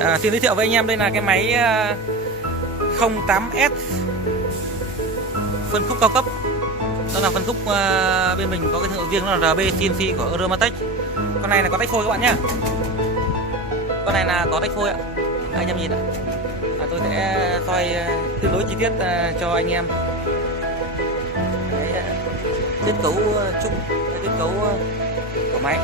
Xin giới thiệu với anh em, đây là cái máy 08S phân khúc cao cấp. Đó là phân khúc bên mình có cái thương hiệu riêng, đó là RB CNC của Euromatech. Con này là có tách phôi các bạn nhé. Con này là có tách phôi ạ. Anh em nhìn ạ. Tôi sẽ soi tương đối chi tiết cho anh em cái kết cấu chung, cái kết cấu của máy.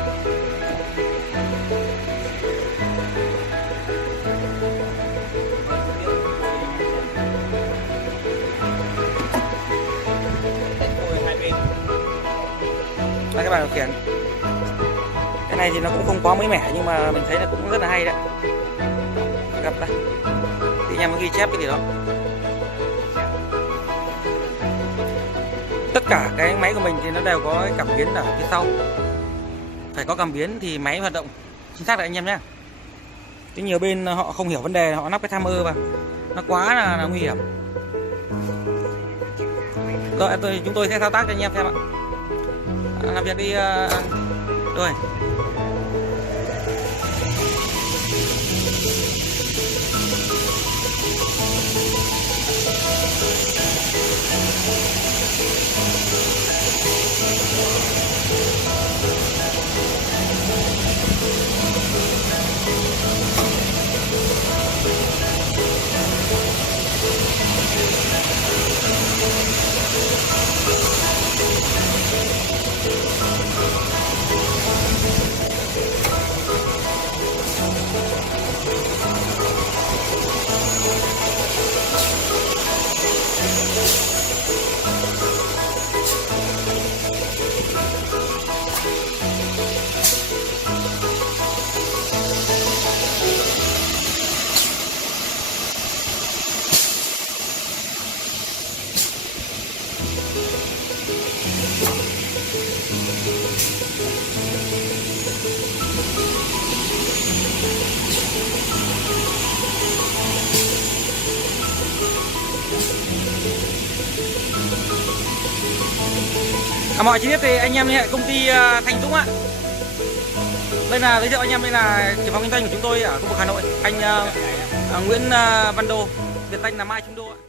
Đây, các bạn điều khiển cái này thì nó cũng không quá mới mẻ, nhưng mà mình thấy là cũng rất là hay đấy. Gặp đây thì anh em có ghi chép cái gì đó. Tất cả cái máy của mình thì nó đều có cái cảm biến ở phía sau, phải có cảm biến thì máy hoạt động chính xác đấy anh em nhé. Cái nhiều bên họ không hiểu vấn đề, họ lắp cái timer vào, nó quá là nguy hiểm. Rồi chúng tôi sẽ thao tác cho anh em xem ạ. Làm việc đi. Rồi mọi chi tiết thì anh em liên hệ công ty Thành Dũng ạ. Đây là giới thiệu anh em, đây là trưởng phòng kinh doanh của chúng tôi ở khu vực Hà Nội, anh Nguyễn Văn Đô, biệt danh là Mai Trung Đô ạ.